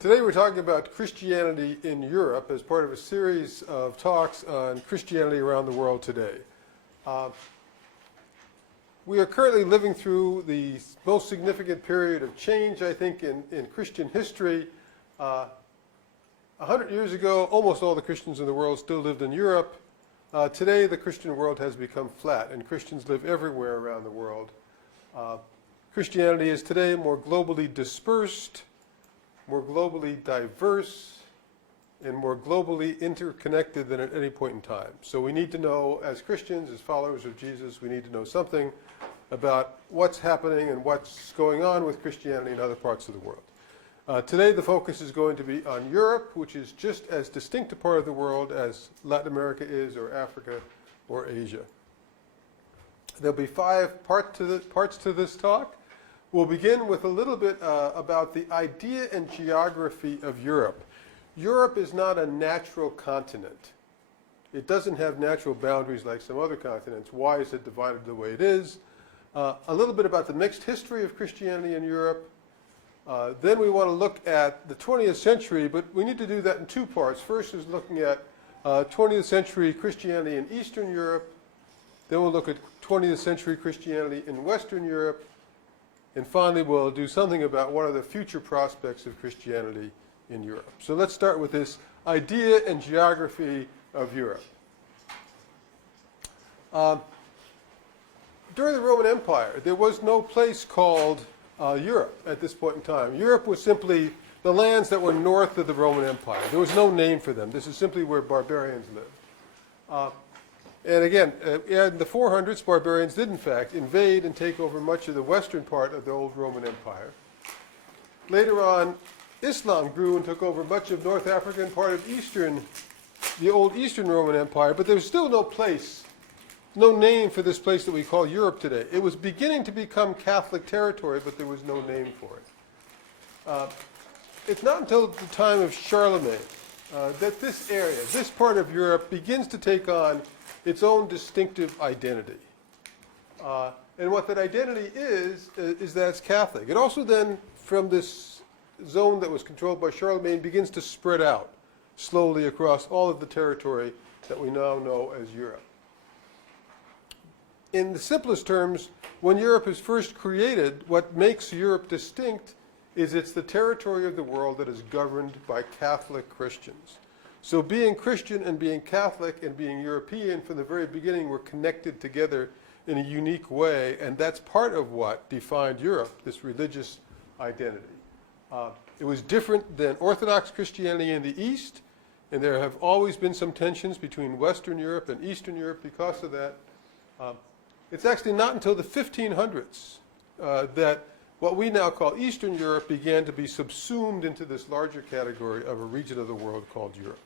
Today we're talking about Christianity in Europe as part of a series of talks on Christianity around the world today. We are currently living through the most significant period of change, I think, in Christian history. 100 years ago, almost all the Christians in the world still lived in Europe. Today, the Christian world has become flat, and Christians live everywhere around the world. Christianity is today more globally dispersed, more globally diverse, and more globally interconnected than at any point in time. So we need to know, as Christians, as followers of Jesus, we need to know something about what's happening and what's going on with Christianity in other parts of the world. Today the focus is going to be on Europe, which is just as distinct a part of the world as Latin America is, or Africa, or Asia. There'll be 5 parts to this talk. We'll begin with a little bit about the idea and geography of Europe. Europe is not a natural continent. It doesn't have natural boundaries like some other continents. Why is it divided the way it is? A little bit about the mixed history of Christianity in Europe. Then we want to look at the 20th century, but we need to do that in 2 parts. First is looking at 20th century Christianity in Eastern Europe. Then we'll look at 20th century Christianity in Western Europe. And finally, we'll do something about what are the future prospects of Christianity in Europe. So let's start with this idea and geography of Europe. During the Roman Empire, there was no place called Europe at this point in time. Europe was simply the lands that were north of the Roman Empire. There was no name for them. This is simply where barbarians lived. And again, in the 400s, barbarians did in fact invade and take over much of the western part of the old Roman Empire. Later on, Islam grew and took over much of North Africa and part of the old Eastern Roman Empire, but there was still no place, no name for this place that we call Europe today. It was beginning to become Catholic territory, but there was no name for it. It's not until the time of Charlemagne that this area, this part of Europe, begins to take on its own distinctive identity. And what that identity is that it's Catholic. It also then, from this zone that was controlled by Charlemagne, begins to spread out slowly across all of the territory that we now know as Europe. In the simplest terms, when Europe is first created, what makes Europe distinct is it's the territory of the world that is governed by Catholic Christians. So being Christian and being Catholic and being European from the very beginning were connected together in a unique way, and that's part of what defined Europe, this religious identity. It was different than Orthodox Christianity in the East, and there have always been some tensions between Western Europe and Eastern Europe because of that. It's actually not until the 1500s that what we now call Eastern Europe began to be subsumed into this larger category of a region of the world called Europe.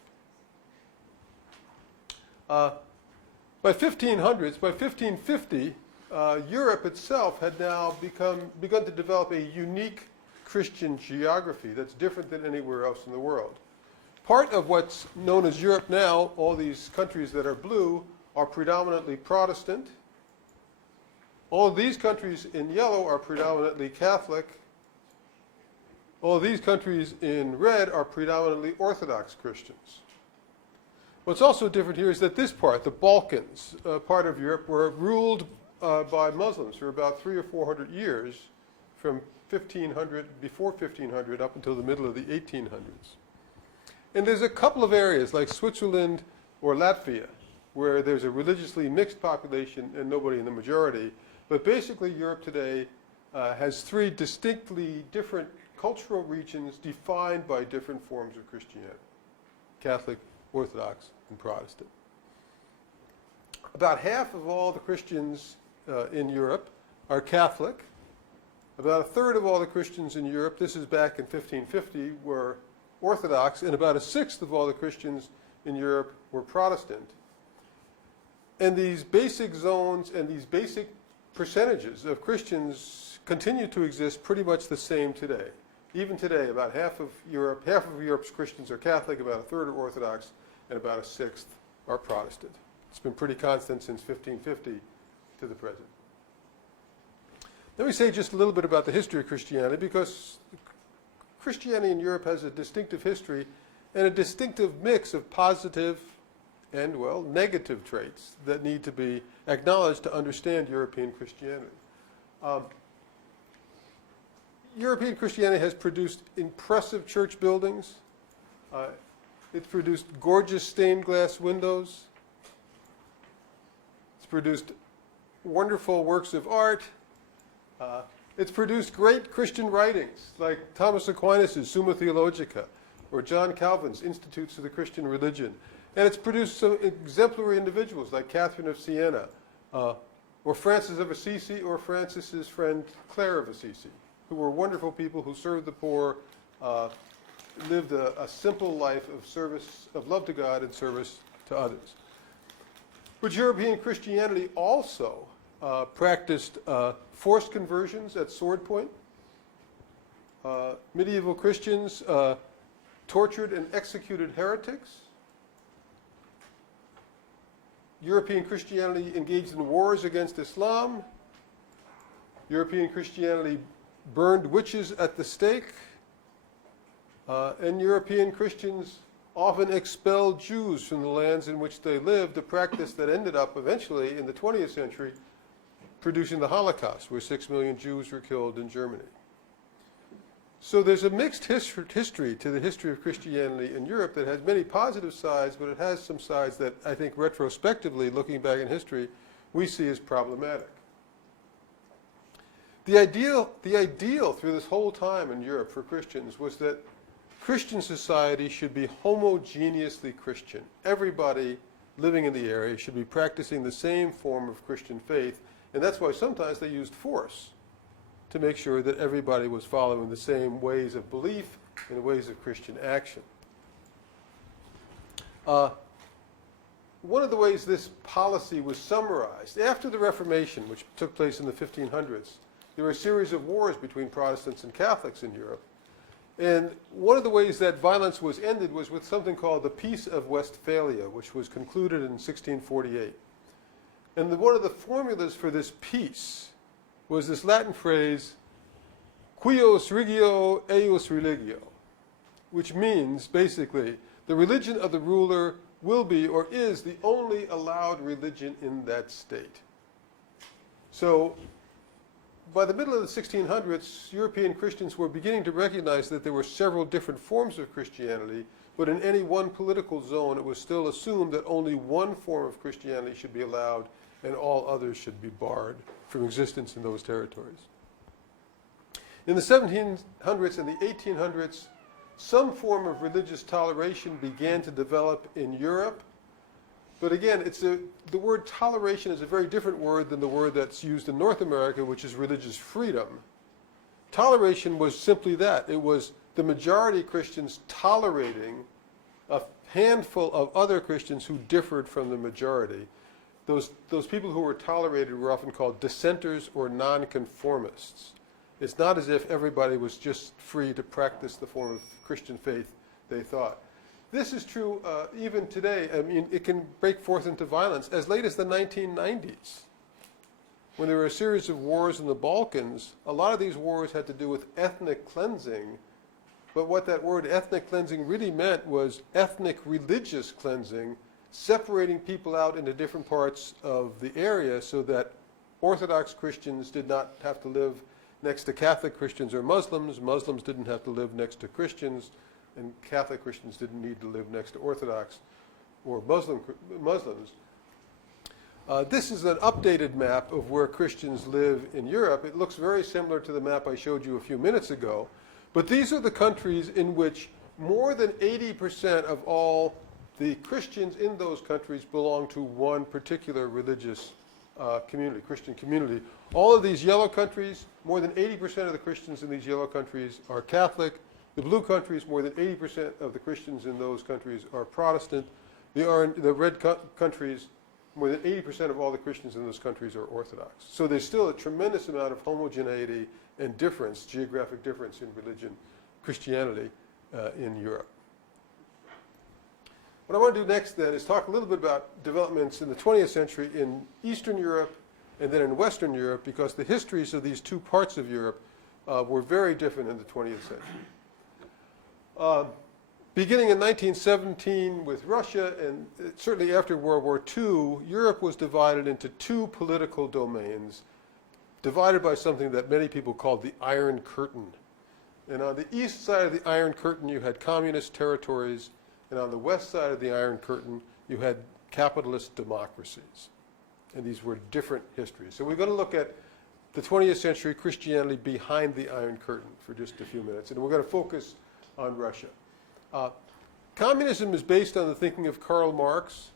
By 1500s, by 1550, Europe itself had now begun to develop a unique Christian geography that's different than anywhere else in the world. Part of what's known as Europe now, all these countries that are blue, are predominantly Protestant. All of these countries in yellow are predominantly Catholic. All of these countries in red are predominantly Orthodox Christians. What's also different here is that this part, the Balkans, part of Europe, were ruled by Muslims for about 300 or 400 years, from 1500, before 1500, up until the middle of the 1800s. And there's a couple of areas, like Switzerland or Latvia, where there's a religiously mixed population and nobody in the majority. But basically, Europe today has 3 distinctly different cultural regions defined by different forms of Christianity: Catholic, Orthodox, and Protestant. About half of all the Christians in Europe are Catholic. About a third of all the Christians in Europe, this is back in 1550, were Orthodox, and about a sixth of all the Christians in Europe were Protestant. And these basic zones and these basic percentages of Christians continue to exist pretty much the same today. Even today, about half of Europe's Christians are Catholic, about a third are Orthodox, and about a sixth are Protestant. It's been pretty constant since 1550 to the present. Let me say just a little bit about the history of Christianity, because Christianity in Europe has a distinctive history and a distinctive mix of positive and, well, negative traits that need to be acknowledged to understand European Christianity. European Christianity has produced impressive church buildings. It's produced gorgeous stained glass windows. It's produced wonderful works of art. It's produced great Christian writings like Thomas Aquinas' Summa Theologica or John Calvin's Institutes of the Christian Religion. And it's produced some exemplary individuals like Catherine of Siena or Francis of Assisi or Francis's friend Clare of Assisi, who were wonderful people who served the poor, lived a simple life of service, of love to God and service to others. But European Christianity also practiced forced conversions at sword point. Medieval Christians tortured and executed heretics. European Christianity engaged in wars against Islam. European Christianity burned witches at the stake. And European Christians often expelled Jews from the lands in which they lived, a practice that ended up eventually in the 20th century producing the Holocaust, where 6 million Jews were killed in Germany. So there's a mixed history to the history of Christianity in Europe that has many positive sides, but it has some sides that I think retrospectively, looking back in history, we see as problematic. The ideal through this whole time in Europe for Christians was that Christian society should be homogeneously Christian. Everybody living in the area should be practicing the same form of Christian faith, and that's why sometimes they used force to make sure that everybody was following the same ways of belief and ways of Christian action. One of the ways this policy was summarized, after the Reformation, which took place in the 1500s, there were a series of wars between Protestants and Catholics in Europe. And one of the ways that violence was ended was with something called the Peace of Westphalia, which was concluded in 1648. And one of the formulas for this peace was this Latin phrase, cuius regio eius religio, which means, basically, the religion of the ruler will be or is the only allowed religion in that state. So, by the middle of the 1600s, European Christians were beginning to recognize that there were several different forms of Christianity, but in any one political zone, it was still assumed that only one form of Christianity should be allowed and all others should be barred from existence in those territories. In the 1700s and the 1800s, some form of religious toleration began to develop in Europe. But again, the word toleration is a very different word than the word that's used in North America, which is religious freedom. Toleration was simply that. It was the majority Christians tolerating a handful of other Christians who differed from the majority. Those people who were tolerated were often called dissenters or nonconformists. It's not as if everybody was just free to practice the form of Christian faith they thought. This is true even today. I mean, it can break forth into violence as late as the 1990s. When there were a series of wars in the Balkans, a lot of these wars had to do with ethnic cleansing. But what that word ethnic cleansing really meant was ethnic religious cleansing, separating people out into different parts of the area so that Orthodox Christians did not have to live next to Catholic Christians or Muslims. Muslims didn't have to live next to Christians, and Catholic Christians didn't need to live next to Orthodox or Muslims. This is an updated map of where Christians live in Europe. It looks very similar to the map I showed you a few minutes ago. But these are the countries in which more than 80% of all the Christians in those countries belong to one particular religious community, Christian community. All of these yellow countries, more than 80% of the Christians in these yellow countries are Catholic. The blue countries, more than 80% of the Christians in those countries are Protestant. The red countries, more than 80% of all the Christians in those countries are Orthodox. So there's still a tremendous amount of homogeneity and difference, geographic difference in religion, Christianity in Europe. What I want to do next then is talk a little bit about developments in the 20th century in Eastern Europe and then in Western Europe, because the histories of these two parts of Europe were very different in the 20th century. Beginning in 1917 with Russia, and certainly after World War II, Europe was divided into two political domains, divided by something that many people called the Iron Curtain. And on the east side of the Iron Curtain, you had communist territories, and on the west side of the Iron Curtain, you had capitalist democracies. And these were different histories. So we're going to look at the 20th century Christianity behind the Iron Curtain for just a few minutes, and we're going to focus on Russia. Communism is based on the thinking of Karl Marx,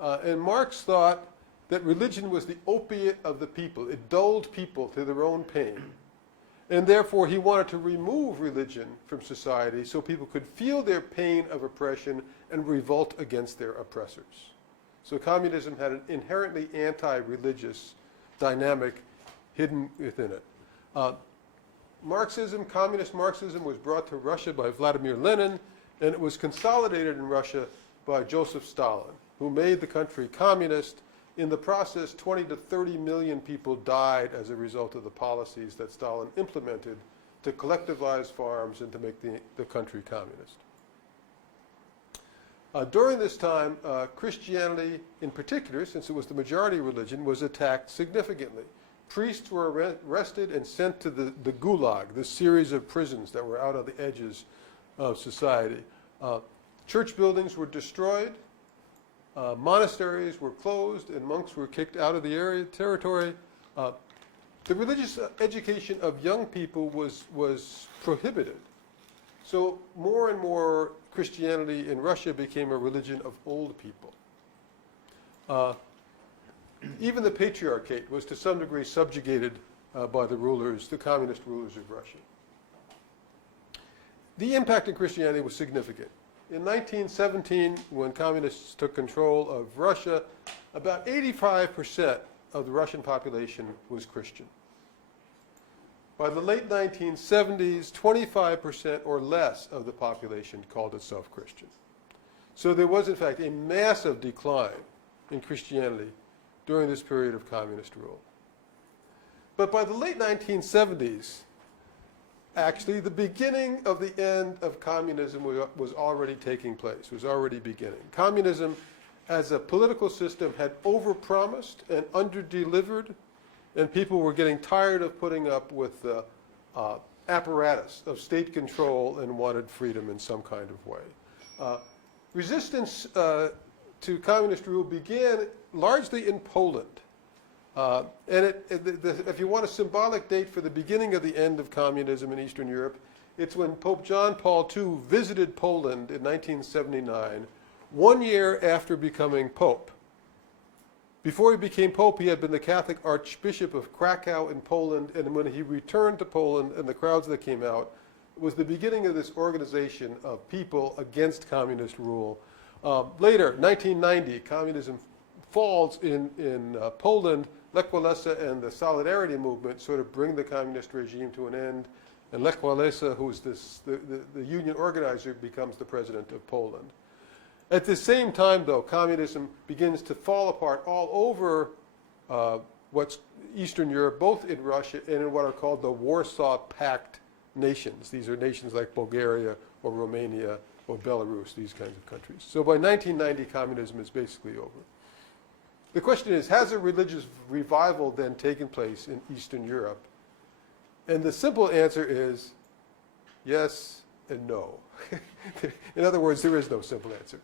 and Marx thought that religion was the opiate of the people. It dulled people to their own pain. And therefore, he wanted to remove religion from society so people could feel their pain of oppression and revolt against their oppressors. So communism had an inherently anti-religious dynamic hidden within it. Marxism, communist Marxism, was brought to Russia by Vladimir Lenin, and it was consolidated in Russia by Joseph Stalin, who made the country communist. In the process, 20 to 30 million people died as a result of the policies that Stalin implemented to collectivize farms and to make the country communist. During this time, Christianity in particular, since it was the majority religion, was attacked significantly. Priests were arrested and sent to the Gulag, this series of prisons that were out on the edges of society. Church buildings were destroyed. Monasteries were closed and monks were kicked out of the territory. The religious education of young people was prohibited. So more and more Christianity in Russia became a religion of old people. Even the patriarchate was to some degree subjugated by the rulers, the communist rulers of Russia. The impact of Christianity was significant. In 1917, when communists took control of Russia, about 85% of the Russian population was Christian. By the late 1970s, 25% or less of the population called itself Christian. So there was, in fact, a massive decline in Christianity during this period of communist rule. But by the late 1970s, actually, the beginning of the end of communism was already taking place, was already beginning. Communism, as a political system, had overpromised and underdelivered, and people were getting tired of putting up with the apparatus of state control and wanted freedom in some kind of way. Resistance to communist rule began largely in Poland. And if you want a symbolic date for the beginning of the end of communism in Eastern Europe, it's when Pope John Paul II visited Poland in 1979, 1 year after becoming Pope. Before he became Pope, he had been the Catholic Archbishop of Krakow in Poland, and when he returned to Poland and the crowds that came out, it was the beginning of this organization of people against communist rule. Later, 1990, communism falls in Poland. Lech Walesa and the Solidarity movement sort of bring the communist regime to an end, and Lech Walesa, who's the union organizer, becomes the president of Poland. At the same time, though, communism begins to fall apart all over what's Eastern Europe, both in Russia and in what are called the Warsaw Pact nations. These are nations like Bulgaria or Romania or Belarus, these kinds of countries. So by 1990, communism is basically over. The question is, has a religious revival then taken place in Eastern Europe? And the simple answer is yes and no. In other words, there is no simple answer.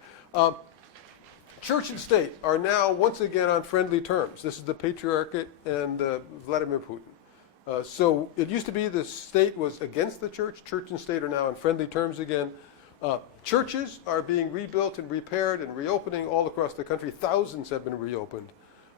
Church and state are now once again on friendly terms. This is the Patriarchate and Vladimir Putin. So it used to be the state was against the church. Church and state are now on friendly terms again. Churches are being rebuilt and repaired and reopening all across the country. Thousands have been reopened.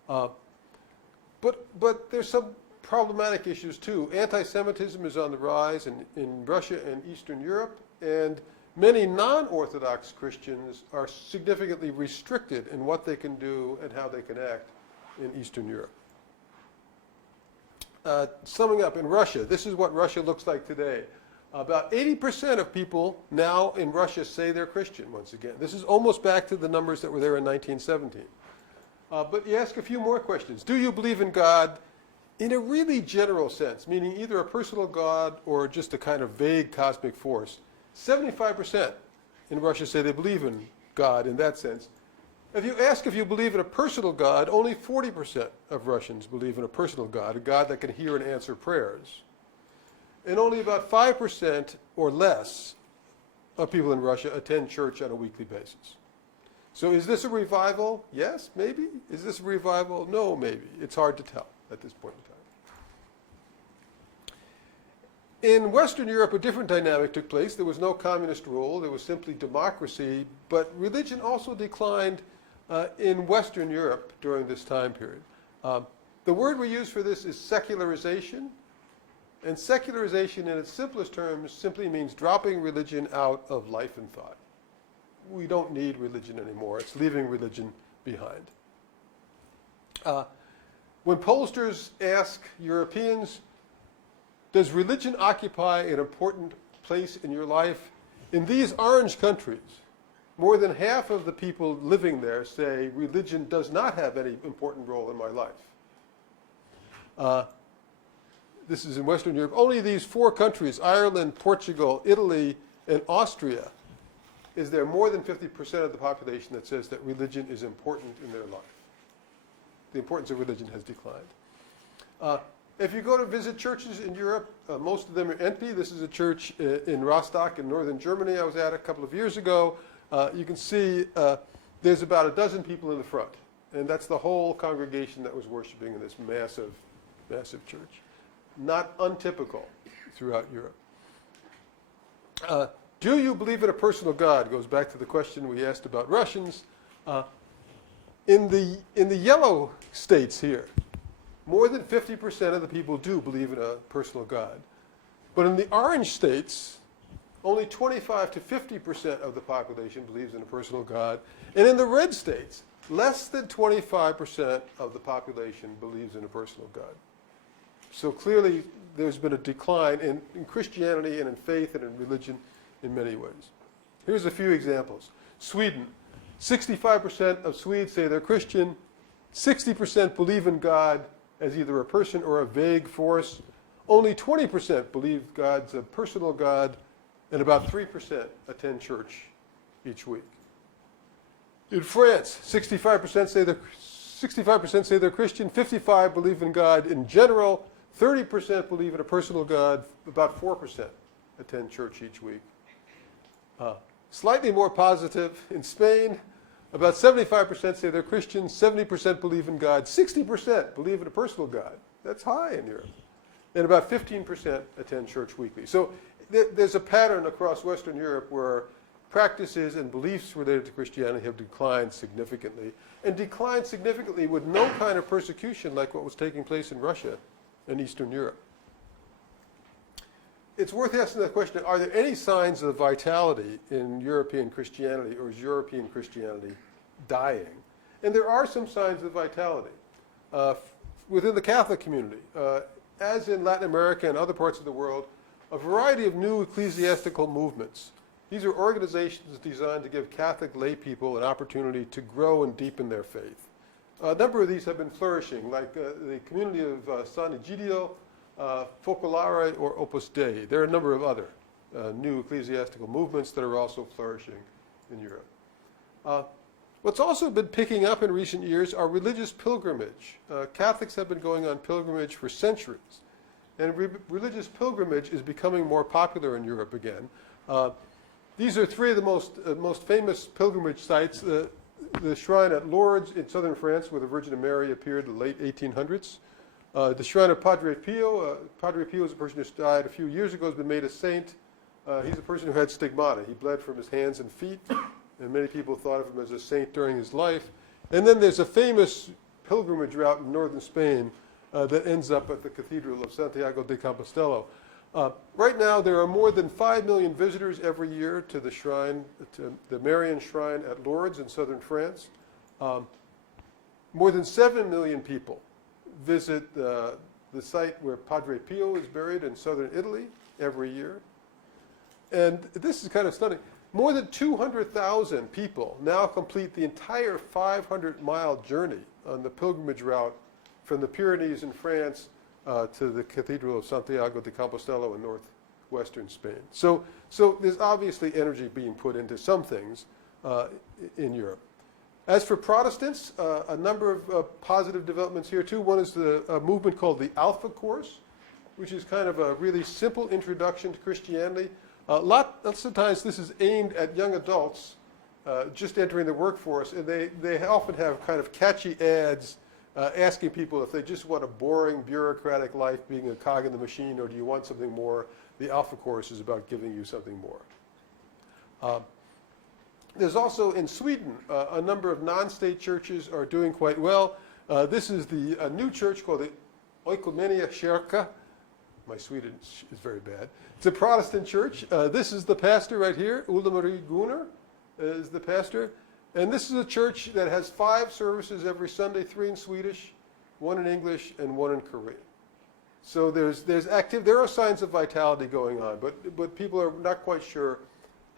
But there's some problematic issues too. Anti-Semitism is on the rise in Russia and Eastern Europe, and many non-Orthodox Christians are significantly restricted in what they can do and how they can act in Eastern Europe. Summing up, in Russia, this is what Russia looks like today. About 80% of people now in Russia say they're Christian once again. This is almost back to the numbers that were there in 1917. But you ask a few more questions. Do you believe in God in a really general sense, meaning either a personal God or just a kind of vague cosmic force? 75% in Russia say they believe in God in that sense. If you ask if you believe in a personal God, only 40% of Russians believe in a personal God, a God that can hear and answer prayers. And only about 5% or less of people in Russia attend church on a weekly basis. So is this a revival? Yes, maybe. Is this a revival? No, maybe. It's hard to tell at this point in time. In Western Europe, a different dynamic took place. There was no communist rule. There was simply democracy. But religion also declined in Western Europe during this time period. The word we use for this is secularization. And secularization, in its simplest terms, simply means dropping religion out of life and thought. We don't need religion anymore. It's leaving religion behind. When pollsters ask Europeans, does religion occupy an important place in your life? In these orange countries, more than half of the people living there say religion does not have any important role in my life. This is in Western Europe. Only these 4 countries, Ireland, Portugal, Italy, and Austria, is there more than 50% of the population that says that religion is important in their life. The importance of religion has declined. If you go to visit churches in Europe, most of them are empty. This is a church in Rostock in northern Germany I was at a couple of years ago. You can see there's about a dozen people in the front. And that's the whole congregation that was worshiping in this massive, massive church. Not untypical throughout Europe. Do you believe in a personal God? Goes back to the question we asked about Russians. In the yellow states here, more than 50% of the people do believe in a personal God. But in the orange states, only 25 to 50% of the population believes in a personal God. And in the red states, less than 25% of the population believes in a personal God. So clearly, there's been a decline in Christianity and in faith and in religion in many ways. Here's a few examples. Sweden, 65% of Swedes say they're Christian. 60% believe in God as either a person or a vague force. Only 20% believe God's a personal God, and about 3% attend church each week. In France, 65% say they're Christian. 55% believe in God in general. 30% believe in a personal God. About 4% attend church each week. Slightly more positive, in Spain, about 75% say they're Christian, 70% believe in God, 60% believe in a personal God. That's high in Europe. And about 15% attend church weekly. So there's a pattern across Western Europe where practices and beliefs related to Christianity have declined significantly, and declined significantly with no kind of persecution like what was taking place in Russia and Eastern Europe. It's worth asking the question, are there any signs of vitality in European Christianity, or is European Christianity dying? And there are some signs of vitality. Within the Catholic community, as in Latin America and other parts of the world, a variety of new ecclesiastical movements. These are organizations designed to give Catholic lay people an opportunity to grow and deepen their faith. A number of these have been flourishing, like the community of San Egidio, Focolare, or Opus Dei. There are a number of other new ecclesiastical movements that are also flourishing in Europe. What's also been picking up in recent years are religious pilgrimage. Catholics have been going on pilgrimage for centuries. And religious pilgrimage is becoming more popular in Europe again. These are 3 of the most famous pilgrimage sites. The shrine at Lourdes in southern France, where the Virgin Mary appeared in the late 1800s. The shrine of Padre Pio. Padre Pio is a person who died a few years ago, has been made a saint. He's a person who had stigmata. He bled from his hands and feet, and many people thought of him as a saint during his life. And then there's a famous pilgrimage route in northern Spain that ends up at the Cathedral of Santiago de Compostela. Right now, there are more than 5 million visitors every year to the shrine, to the Marian shrine at Lourdes in southern France. More than 7 million people visit the site where Padre Pio is buried in southern Italy every year. And this is kind of stunning. More than 200,000 people now complete the entire 500-mile journey on the pilgrimage route from the Pyrenees in France to the Cathedral of Santiago de Compostela in Western Spain. So there's obviously energy being put into some things in Europe. As for Protestants, a number of positive developments here too. One is a movement called the Alpha Course, which is kind of a really simple introduction to Christianity. Lots of times this is aimed at young adults just entering the workforce, and they often have kind of catchy ads asking people if they just want a boring bureaucratic life being a cog in the machine, or do you want something more. The Alpha Course is about giving you something more. There's also in Sweden a number of non-state churches are doing quite well. This is a new church called the Oikumenia Kyrka. My Swedish is very bad. It's a Protestant church. This is the pastor right here. Ulla-Marie Gunnar is the pastor. And this is a church that has 5 services every Sunday, 3 in Swedish, 1 in English, and 1 in Korean. So there are signs of vitality going on, but people are not quite sure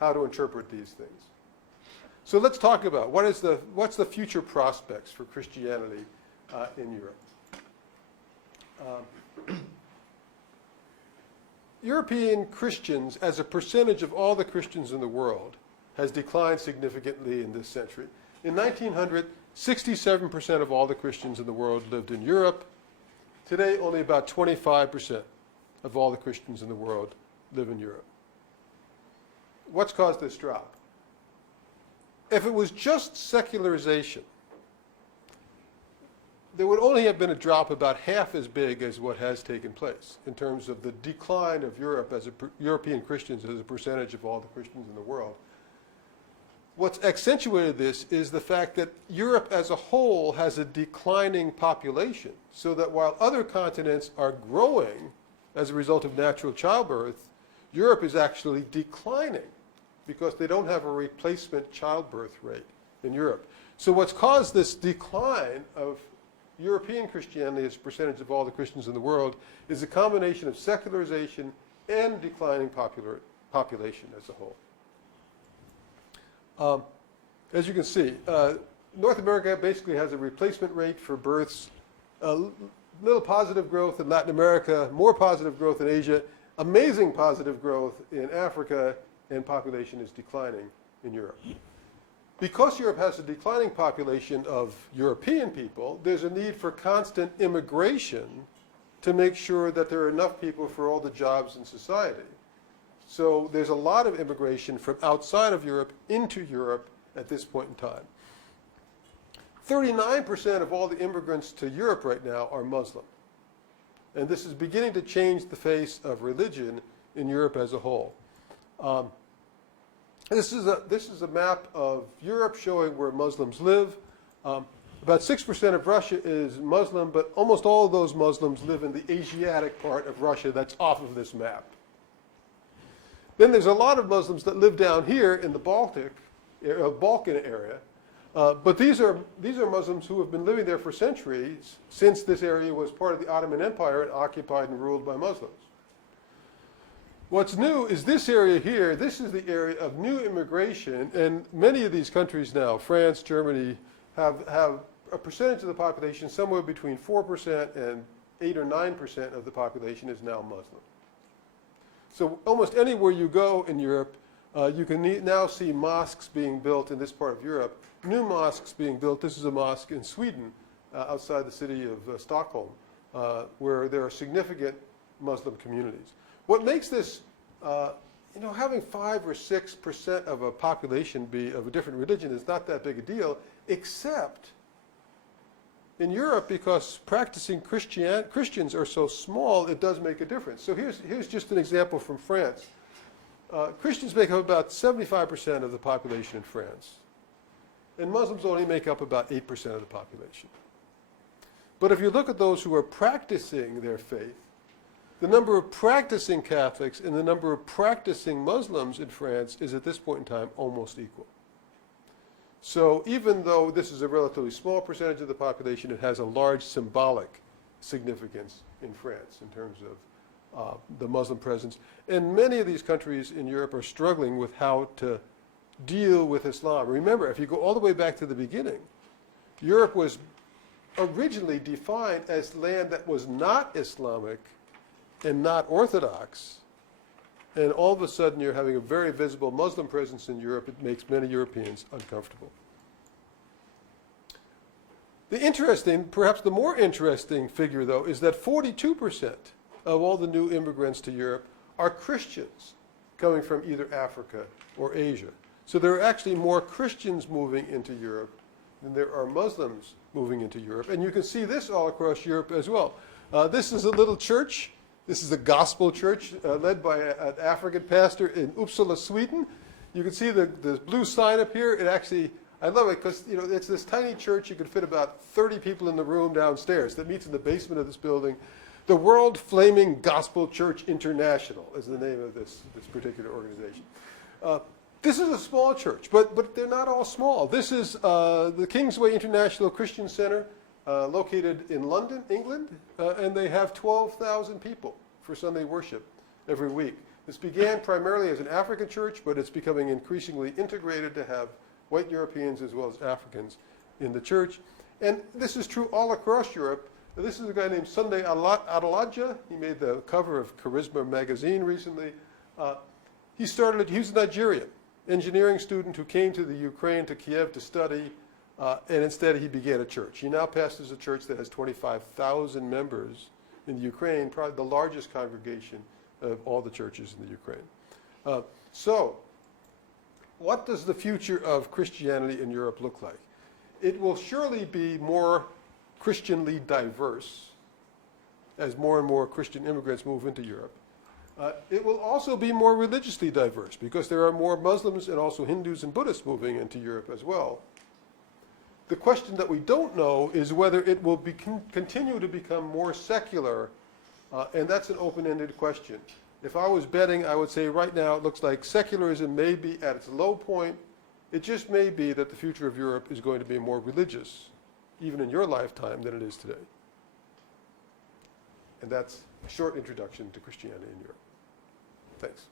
how to interpret these things. So let's talk about what's the future prospects for Christianity in Europe. European Christians, as a percentage of all the Christians in the world, has declined significantly in this century. In 1900, 67% of all the Christians in the world lived in Europe. Today, only about 25% of all the Christians in the world live in Europe. What's caused this drop? If it was just secularization, there would only have been a drop about half as big as what has taken place in terms of the decline of Europe as European Christians as a percentage of all the Christians in the world. What's accentuated this is the fact that Europe as a whole has a declining population, so that while other continents are growing as a result of natural childbirth, Europe is actually declining because they don't have a replacement childbirth rate in Europe. So what's caused this decline of European Christianity as a percentage of all the Christians in the world is a combination of secularization and declining population as a whole. As you can see, North America basically has a replacement rate for births, little positive growth in Latin America, more positive growth in Asia, amazing positive growth in Africa, and population is declining in Europe. Because Europe has a declining population of European people, there's a need for constant immigration to make sure that there are enough people for all the jobs in society. So there's a lot of immigration from outside of Europe into Europe at this point in time. 39% of all the immigrants to Europe right now are Muslim. And this is beginning to change the face of religion in Europe as a whole. This is a map of Europe showing where Muslims live. About 6% of Russia is Muslim, but almost all of those Muslims live in the Asiatic part of Russia that's off of this map. Then there's a lot of Muslims that live down here in the Balkan area, but these are Muslims who have been living there for centuries, since this area was part of the Ottoman Empire and occupied and ruled by Muslims. What's new is this area here. This is the area of new immigration, and many of these countries now, France, Germany, have a percentage of the population somewhere between 4% and 8 or 9% of the population is now Muslim. So almost anywhere you go in Europe, you can now see mosques being built in this part of Europe, new mosques being built. This is a mosque in Sweden, outside the city of Stockholm, where there are significant Muslim communities. What makes this, having 5 or 6% of a population be of a different religion is not that big a deal, except in Europe, because practicing Christians are so small, it does make a difference. So here's just an example from France. Christians make up about 75% of the population in France, and Muslims only make up about 8% of the population. But if you look at those who are practicing their faith, the number of practicing Catholics and the number of practicing Muslims in France is at this point in time almost equal. So even though this is a relatively small percentage of the population, it has a large symbolic significance in France in terms of the Muslim presence. And many of these countries in Europe are struggling with how to deal with Islam. Remember, if you go all the way back to the beginning, Europe was originally defined as land that was not Islamic and not Orthodox, and all of a sudden you're having a very visible Muslim presence in Europe. It makes many Europeans uncomfortable. The interesting, perhaps the more interesting figure, though, is that 42% of all the new immigrants to Europe are Christians coming from either Africa or Asia. So there are actually more Christians moving into Europe than there are Muslims moving into Europe. And you can see this all across Europe as well. This is a little church. This is a gospel church led by an African pastor in Uppsala, Sweden. You can see the blue sign up here. It actually, I love it because it's this tiny church. You could fit about 30 people in the room downstairs that meets in the basement of this building. The World Flaming Gospel Church International is the name of this particular organization. This is a small church, but they're not all small. This is the Kingsway International Christian Center, located in London, England, and they have 12,000 people for Sunday worship every week. This began primarily as an African church, but it's becoming increasingly integrated to have white Europeans as well as Africans in the church. And this is true all across Europe. This is a guy named Sunday Adelaja. He made the cover of Charisma magazine recently. He was a Nigerian engineering student who came to the Ukraine, to Kiev, to study, and instead he began a church. He now pastors a church that has 25,000 members in the Ukraine, probably the largest congregation of all the churches in the Ukraine. So, what does the future of Christianity in Europe look like? It will surely be more Christianly diverse as more and more Christian immigrants move into Europe. It will also be more religiously diverse because there are more Muslims and also Hindus and Buddhists moving into Europe as well. The question that we don't know is whether it will continue to become more secular, and that's an open-ended question. If I was betting, I would say right now it looks like secularism may be at its low point. It just may be that the future of Europe is going to be more religious, even in your lifetime, than it is today. And that's a short introduction to Christianity in Europe. Thanks.